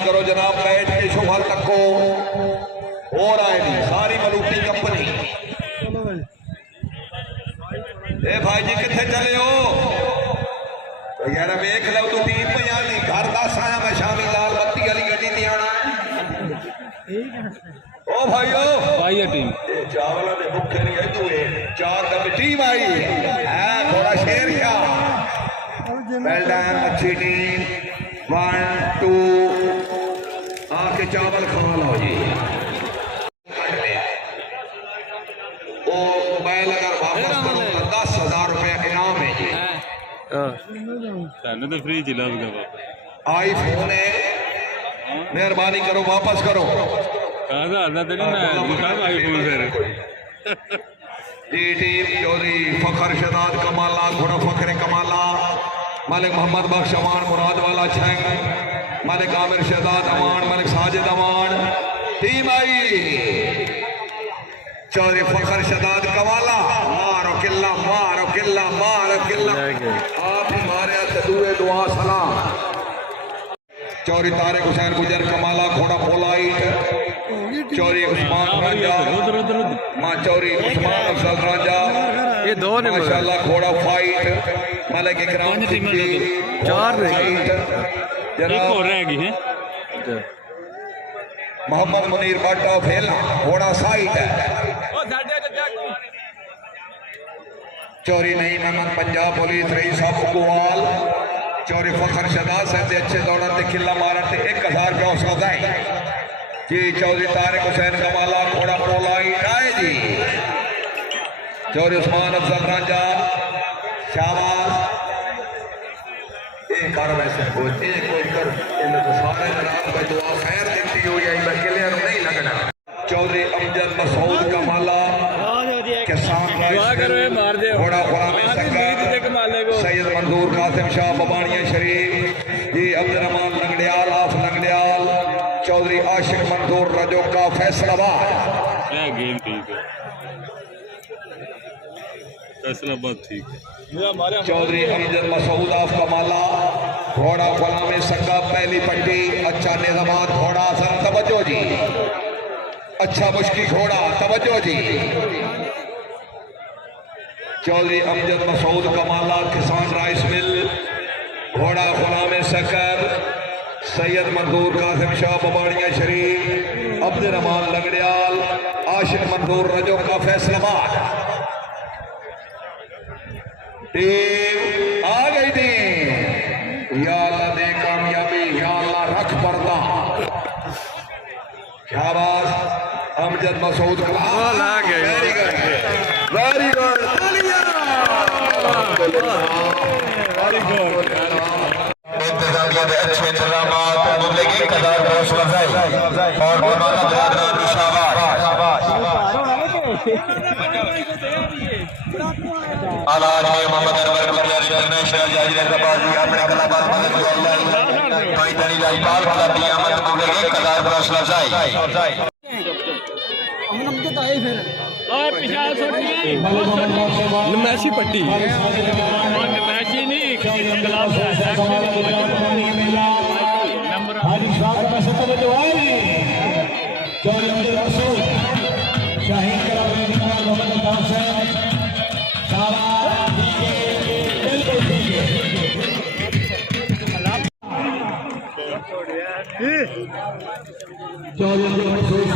करो जनाब, बैठ के शुभल तक को हो रहा है नहीं सारी मलूटी कंपनी। ए भाई जी कितने चले हो यार, वेख लो तू टीम पे यार घर दस आया मैं शामी लाल बत्ती वाली गड्डी ते आना ओ भाईओ भाई टीम चावल दे भुखे नहीं है तू चार का टीम आई है थोड़ा शेर क्या वेल डन अच्छी टीम 1 2 आके चावल खा लो जी। ओ मोबाइल अगर वापस करो तो 10,000 रुपया इनाम है जी। तो फ्री जिला आईफोन है, मेहरबानी करो वापस करो जी। टीम चौधरी फखर शदाद कमाला घोड़ा फखरे कमाला मलिक मोहम्मद बख्श अमान मुराद वाला छंग मलिक आमिर शहजाद अमान मलिक साजिद अमान टीम आई चौधरी फखर शहजाद कमाला मारो किला मारो किला मारो किला आप ही मारे दुए दुआ सलाम। चौधरी तारिक हुसैन गुजर कमाला घोड़ा पोलाइट चौधरी उस्मान राजा मां चौधरी उस्मान अफजल राजा ये दो ने माशाल्लाह घोड़ा फाइट मलिक इकराम चार जनाब रहेगी है मोहम्मद मुनीर बाटा फेला घोड़ा साइट है चौरी नहीं मेहमान पंजाब पुलिस रही साहब कुवाल चौरी फखर शहजाद से अच्छे दौड़त किला मारत 1000 रुपया उसका दाई जी। चौधरी तारिक हुसैन कमाला घोड़ा पोलाइट आए जी। चौधरी उस्मान अफजल राजा शाबाश कर वैसे कोई कर इन तो सारे जनाब का दुआ खैर देती हो या किले नहीं लगना। चौधरी अमजद मसूद कमाला किसान घोड़ा गुलाम सैयद मंजूर कासिम शाह बबानिया शरीफ जी अब्दुर्रहमान लंगड़ियाल आफ लंगड़ियाल चौधरी आशिक मंजूर रजो का फैसलाबाद फैसलाबाद ठीक है। चौधरी अमजद मसूद आफ कमाला घोड़ा गुलाम सका पहली पट्टी अच्छा निजामात घोड़ा सर तवज्जो जी अच्छा मुश्किल घोड़ा तवज्जो जी। चौधरी अमजद मसूद कमाला किसान राइस मिल घोड़ा गुलाम सकर सैयद मंजूर कासिम शाह बबाड़िया शरीफ अब्दुर्रहमान लंगड़ियाल आशिक मंजूर रजो का फैसलाबाद टीम आ गई थी। या अल्लाह दे कामयाबी या अल्लाह रख पर्दा शाबाश अमजद मसूद कमाला वेरी गुड वेरी गुड अच्छे इंतजामात लगे कदार और मौलाना बिरादरान आलाज में मोहम्मद अनवर गुजर इंटरनेशनल जाजी रबाजी अपने कलाबाज मदद भाई तनी लाइपाल वाला दियामत लगे कदार हौसला जाए हम तो आए फिर और पिछाल छोटी नमैशी पट्टी नमैशी नहीं क्लास नंबर आज साथ में सब जो आई चौधरी अब्दुल रसूल शाहीन करावे मोहम्मद हुसैन शाबाश बिल्कुल ठीक है। चौधरी अब्दुल रसूल